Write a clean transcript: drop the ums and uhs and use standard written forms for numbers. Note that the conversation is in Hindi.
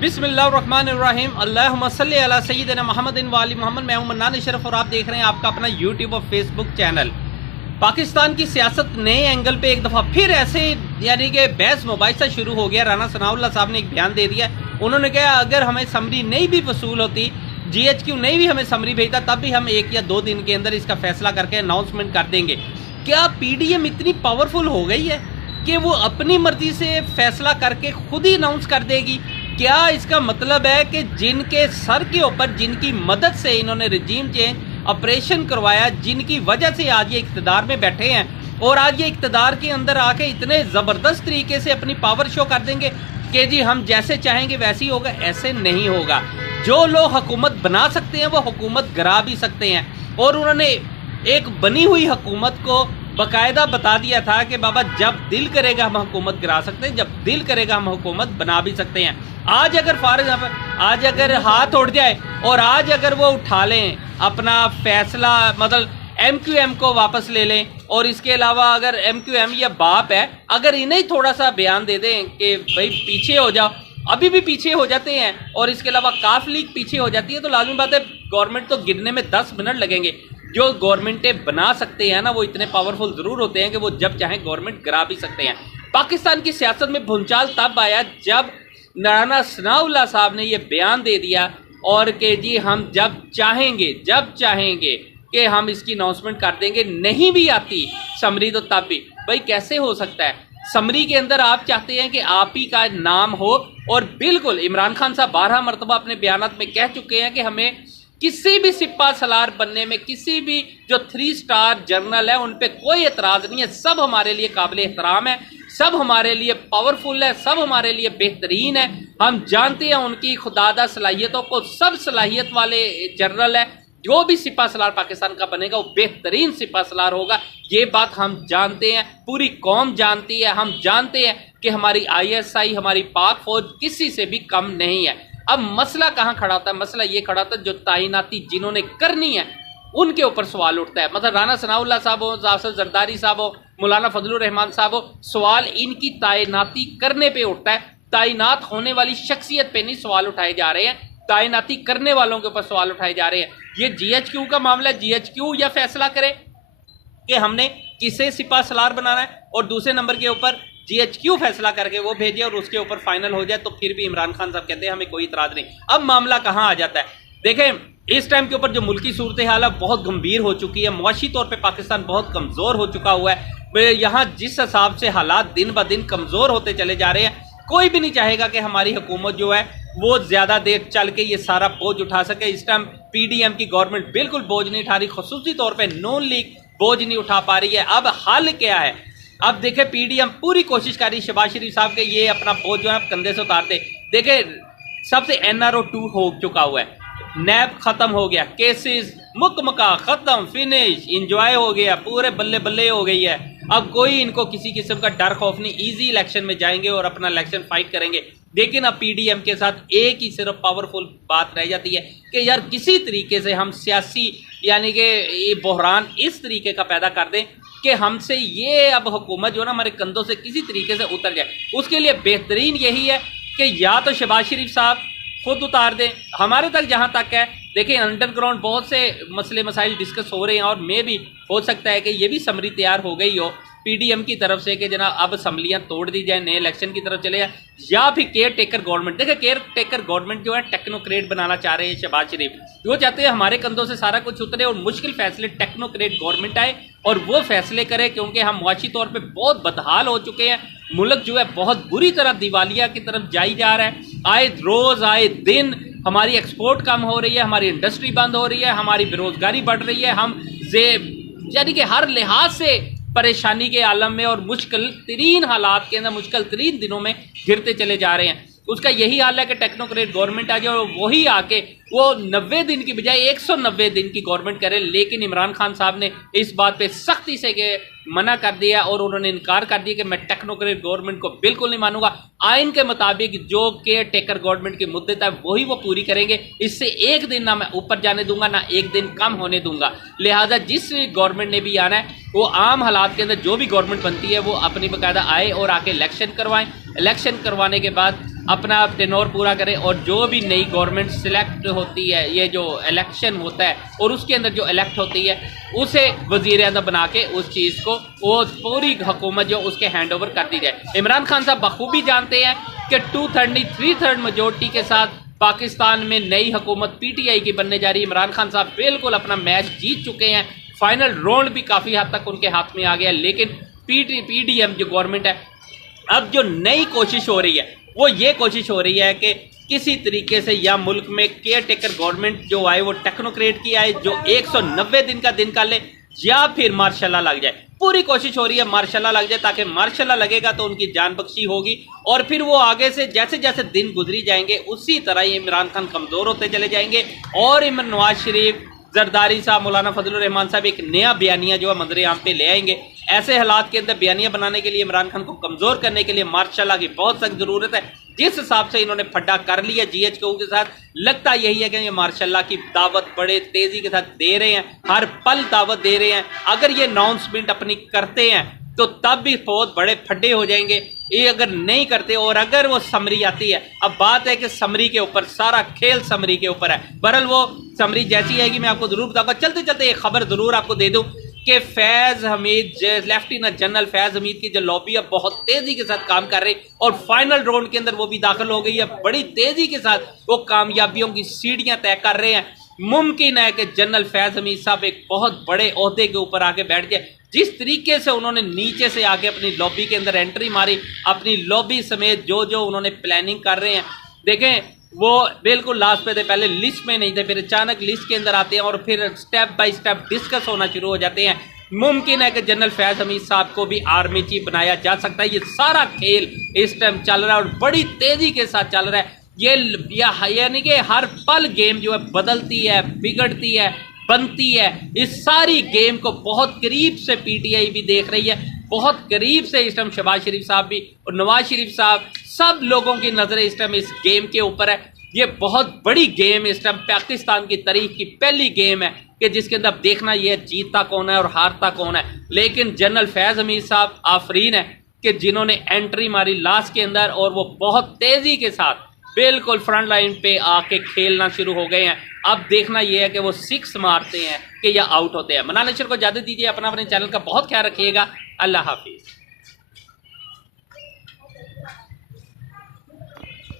बिस्मिल्लाहिर्रहमानिर्रहीम अल्लाहुम्मा सल्ली अला सय्यिदिना मुहम्मदिन व आलि मोहम्मद। मैं हूं मन्नान अशरफ और आप देख रहे हैं आपका अपना यूट्यूब और फेसबुक चैनल। पाकिस्तान की सियासत नए एंगल पे एक दफ़ा फिर ऐसे यानी कि बहस मुबाहिसा शुरू हो गया। राना सनाउल्लाह साहब ने एक बयान दे दिया। उन्होंने कहा अगर हमें समरी नहीं भी वसूल होती, GHQ नहीं भी हमें समरी भेजता, तब भी हम 1 या 2 दिन के अंदर इसका फैसला करके अनाउंसमेंट कर देंगे। क्या PDM इतनी पावरफुल हो गई है कि वो अपनी मर्जी से फैसला करके खुद ही अनाउंस कर देगी? क्या इसका मतलब है कि जिनके सर के ऊपर, जिनकी मदद से इन्होंने रजीम चेंज ऑपरेशन करवाया, जिनकी वजह से आज ये इक़्तिदार में बैठे हैं और आज ये इक़्तिदार के अंदर आके इतने ज़बरदस्त तरीके से अपनी पावर शो कर देंगे कि जी हम जैसे चाहेंगे वैसे ही होगा? ऐसे नहीं होगा। जो लोग हुकूमत बना सकते हैं वो हुकूमत गिरा भी सकते हैं। और उन्होंने एक बनी हुई हुकूमत को बाकायदा बता दिया था कि बाबा जब दिल करेगा हम हुकूमत गिरा सकते हैं, जब दिल करेगा हम हुकूमत बना भी सकते हैं। आज अगर आज अगर हाथ उठ जाए और आज अगर वो उठा लें अपना फैसला, मतलब MQM को वापस ले लें, और इसके अलावा अगर MQM या बाप है, अगर इन्हें थोड़ा सा बयान दे दें कि भाई पीछे हो जाओ, अभी भी पीछे हो जाते हैं, और इसके अलावा काफ लीग पीछे हो जाती है, तो लाजमी बात है गवर्नमेंट तो गिरने में 10 मिनट लगेंगे। जो गवर्नमेंटें बना सकते हैं ना, वो इतने पावरफुल ज़रूर होते हैं कि वो जब चाहें गवर्नमेंट गिरा भी सकते हैं। पाकिस्तान की सियासत में भूचाल तब आया जब राना सनाउल्लाह साहब ने ये बयान दे दिया और कि जी हम जब चाहेंगे कि हम इसकी अनाउंसमेंट कर देंगे। नहीं भी आती समरी तो तब भी, भाई कैसे हो सकता है? समरी के अंदर आप चाहते हैं कि आप ही का नाम हो, और बिल्कुल इमरान खान साहब 12 मरतबा अपने बयानात में कह चुके हैं कि हमें किसी भी सिपा सलार बनने में, किसी भी जो 3 स्टार जनरल है उन पे कोई एतराज़ नहीं है। सब हमारे लिए काबिल एहतराम है, सब हमारे लिए पावरफुल है, सब हमारे लिए बेहतरीन है। हम जानते हैं उनकी खुदादा सलाहियतों को, सब सलाहियत वाले जनरल है। जो भी सिपा सलार पाकिस्तान का बनेगा वो बेहतरीन सिपा सलार होगा। ये बात हम जानते हैं, पूरी कौम जानती है। हम जानते हैं कि हमारी ISI, हमारी पाक फौज किसी से भी कम नहीं है। अब मसला कहाँ खड़ा होता है? मसला ये खड़ा होता है जो तैनाती जिन्होंने करनी है उनके ऊपर सवाल उठता है। मतलब राना सनाउल्लाह साहब हो, जाफर जरदारी साहब हो, मौलाना फजलुर रहमान साहब हो, सवाल इनकी तैनाती करने पे उठता है। तैनात होने वाली शख्सियत पे नहीं सवाल उठाए जा रहे हैं, तैनाती करने वालों के ऊपर सवाल उठाए जा रहे हैं। ये GHQ का मामला है, GHQ या फैसला करे कि हमने किसे सिपा सलार बनाना है, और दूसरे नंबर के ऊपर GHQ फैसला करके वो भेजे और उसके ऊपर फाइनल हो जाए, तो फिर भी इमरान खान साहब कहते हैं हमें कोई इतराज नहीं। अब मामला कहाँ आ जाता है? देखें इस टाइम के ऊपर जो मुल्की सूरत हाल है बहुत गंभीर हो चुकी है। मुआशी तौर पे पाकिस्तान बहुत कमज़ोर हो चुका हुआ है। यहाँ जिस हिसाब से हालात दिन ब दिन कमज़ोर होते चले जा रहे हैं, कोई भी नहीं चाहेगा कि हमारी हुकूमत जो है वो ज़्यादा देर चल के ये सारा बोझ उठा सके। इस टाइम PDM की गवर्नमेंट बिल्कुल बोझ नहीं उठा रही, खुसूसी तौर पर नून लीग बोझ नहीं उठा पा रही है। अब हल क्या है? अब देखे PDM पूरी कोशिश कर रही शहबाज शरीफ साहब के ये अपना बोझ जो है कंधे से उतारते। देखे सबसे NRO 2 हो चुका हुआ है, नैब खत्म हो गया, केसेस मुकमका खत्म, फिनिश, इंजॉय हो गया, पूरे बल्ले बल्ले हो गई है। अब कोई इनको किसी किस्म का डर खौफ नहीं, इजी इलेक्शन में जाएंगे और अपना इलेक्शन फाइट करेंगे। लेकिन अब PDM के साथ एक ही सिर्फ पावरफुल बात रह जाती है कि यार किसी तरीके से हम सियासी यानी कि ये बहरान इस तरीके का पैदा कर दें कि हमसे ये अब हुकूमत जो है ना हमारे कंधों से किसी तरीके से उतर जाए। उसके लिए बेहतरीन यही है कि या तो शहबाज शरीफ साहब खुद उतार दें। हमारे तक जहाँ तक है, देखिए अंडरग्राउंड बहुत से मसले मसाइल डिस्कस हो रहे हैं, और मे भी हो सकता है कि ये भी समरी तैयार हो गई हो PDM की तरफ से कि जनाब अब असम्बलियाँ तोड़ दी जाए, नए इलेक्शन की तरफ चले जाए, या फिर केयर टेकर गवर्नमेंट। देखिए केयर टेकर गवर्नमेंट जो है टेक्नोक्रेट बनाना चाह रहे हैं शहबाज शरीफ। वो चाहते हैं हमारे कंधों से सारा कुछ उतरे और मुश्किल फैसले टेक्नोक्रेट गवर्नमेंट आए और वो फैसले करे, क्योंकि हम मुआशी तौर पर बहुत बदहाल हो चुके हैं। मुल्क जो है बहुत बुरी तरह दिवालिया की तरफ जाई जा रहा है। आए रोज़ आए दिन हमारी एक्सपोर्ट कम हो रही है, हमारी इंडस्ट्री बंद हो रही है, हमारी बेरोजगारी बढ़ रही है, हम यानी कि हर लिहाज से परेशानी के आलम में और मुश्किल तरीन हालात के अंदर, मुश्किल तरीन दिनों में गिरते चले जा रहे हैं। उसका यही हाल है कि टेक्नोक्रेट गवर्नमेंट आ जाए और वही आके वो 90 दिन की बजाय 190 दिन की गवर्नमेंट करे। लेकिन इमरान खान साहब ने इस बात पे सख्ती से मना कर दिया और उन्होंने इनकार कर दिया कि मैं टेक्नोक्रेट गवर्नमेंट को बिल्कुल नहीं मानूंगा। आइन के मुताबिक जो केयर टेकर गवर्नमेंट की मुद्दत है वही वो पूरी करेंगे। इससे एक दिन ना मैं ऊपर जाने दूंगा ना एक दिन कम होने दूंगा। लिहाजा जिस गवर्नमेंट ने भी आना है वो आम हालात के अंदर जो भी गवर्नमेंट बनती है वो अपनी बाकायदा आए और आके इलेक्शन करवाएं। इलेक्शन करवाने के बाद अपना टेनोर पूरा करे और जो भी नई गवर्नमेंट सिलेक्ट होती है, ये जो इलेक्शन होता है और उसके अंदर जो इलेक्ट होती है उसे वजीर आज़म बना के उस चीज़ को वो पूरी हुकूमत जो उसके हैंड ओवर कर दी जाए। इमरान खान साहब बखूबी जानते हैं कि 2/3 मेजोरिटी के साथ पाकिस्तान में नई हुकूमत पीटीआई की बनने जा रही है। इमरान खान साहब बिल्कुल अपना मैच जीत चुके हैं, फाइनल राउंड भी काफ़ी हद तक उनके हाथ में आ गया। लेकिन पीडीएम जो गवर्नमेंट है, अब जो नई कोशिश हो रही है वो ये कोशिश हो रही है कि किसी तरीके से या मुल्क में केयर टेकर गवर्नमेंट जो आए वो टेक्नोक्रेट की आए जो 190 दिन का दिन का ले, या फिर मार्शल लग जाए। पूरी कोशिश हो रही है मार्शल लग जाए, ताकि मार्शल लगेगा तो उनकी जान बख्शी होगी और फिर वो आगे से जैसे जैसे दिन गुजरी जाएंगे उसी तरह ये इमरान खान कमज़ोर होते चले जाएंगे और इमरान नवाज शरीफ, जरदारी साहब, मौलाना फजलुर रहमान साहब एक नया बयानिया जो है मंजर आम पे ले आएंगे। ऐसे हालात के अंदर बयानिया बनाने के लिए, इमरान खान को कमज़ोर करने के लिए मार्शल की बहुत सख्त ज़रूरत है। जिस हिसाब से इन्होंने फड्डा कर लिया GHQ के साथ, लगता यही है कि ये मार्शल की दावत बड़े तेज़ी के साथ दे रहे हैं, हर पल दावत दे रहे हैं। अगर ये अनाउंसमेंट अपनी करते हैं तो तब भी बहुत बड़े फड्डे हो जाएंगे। ये अगर नहीं करते और अगर वो समरी आती है, अब बात है कि समरी के ऊपर, सारा खेल समरी के ऊपर है। बहरहाल वो समरी जैसी आएगी मैं आपको जरूर बताऊंगा। चलते चलते एक खबर जरूर आपको दे दूं कि फैज़ हमीद, लेफ्टिनेंट जनरल फैज़ हमीद की जो लॉबी है बहुत तेजी के साथ काम कर रही और फाइनल राउंड के अंदर वो भी दाखिल हो गई है। बड़ी तेजी के साथ वो कामयाबियों की सीढ़ियां तय कर रहे हैं। मुमकिन है कि जनरल फैज़ हमीद साहब एक बहुत बड़े ओहदे के ऊपर आके बैठ जाए। जिस तरीके से उन्होंने नीचे से आके अपनी लॉबी के अंदर एंट्री मारी, अपनी लॉबी समेत जो जो उन्होंने प्लानिंग कर रहे हैं, देखें वो बिल्कुल लास्ट पे थे, पहले लिस्ट में नहीं थे, फिर अचानक लिस्ट के अंदर आते हैं और फिर स्टेप बाय स्टेप डिस्कस होना शुरू हो जाते हैं। मुमकिन है कि जनरल फैज़ हमीद साहब को भी आर्मी चीफ बनाया जा सकता है। ये सारा खेल इस टाइम चल रहा है और बड़ी तेजी के साथ चल रहा है। यानी कि हर पल गेम जो है बदलती है, बिगड़ती है, बनती है। इस सारी गेम को बहुत करीब से पीटीआई भी देख रही है, बहुत करीब से इस टाइम शहबाज शरीफ साहब भी और नवाज शरीफ साहब, सब लोगों की नजरें इस टाइम इस गेम के ऊपर है। ये बहुत बड़ी गेम इस टाइम पाकिस्तान की तारीख की पहली गेम है कि जिसके अंदर अब देखना ये जीतता कौन है और हारता कौन है। लेकिन जनरल फैज़ हमीद साहब आफरीन है कि जिन्होंने एंट्री मारी लास्ट के अंदर और वो बहुत तेजी के साथ बिल्कुल फ्रंट लाइन पे आके खेलना शुरू हो गए हैं। अब देखना यह है कि वो 6 मारते हैं कि या आउट होते हैं। मनान नशर को इजाजत दीजिए, अपने चैनल का बहुत ख्याल रखिएगा। अल्लाह हाफिज़।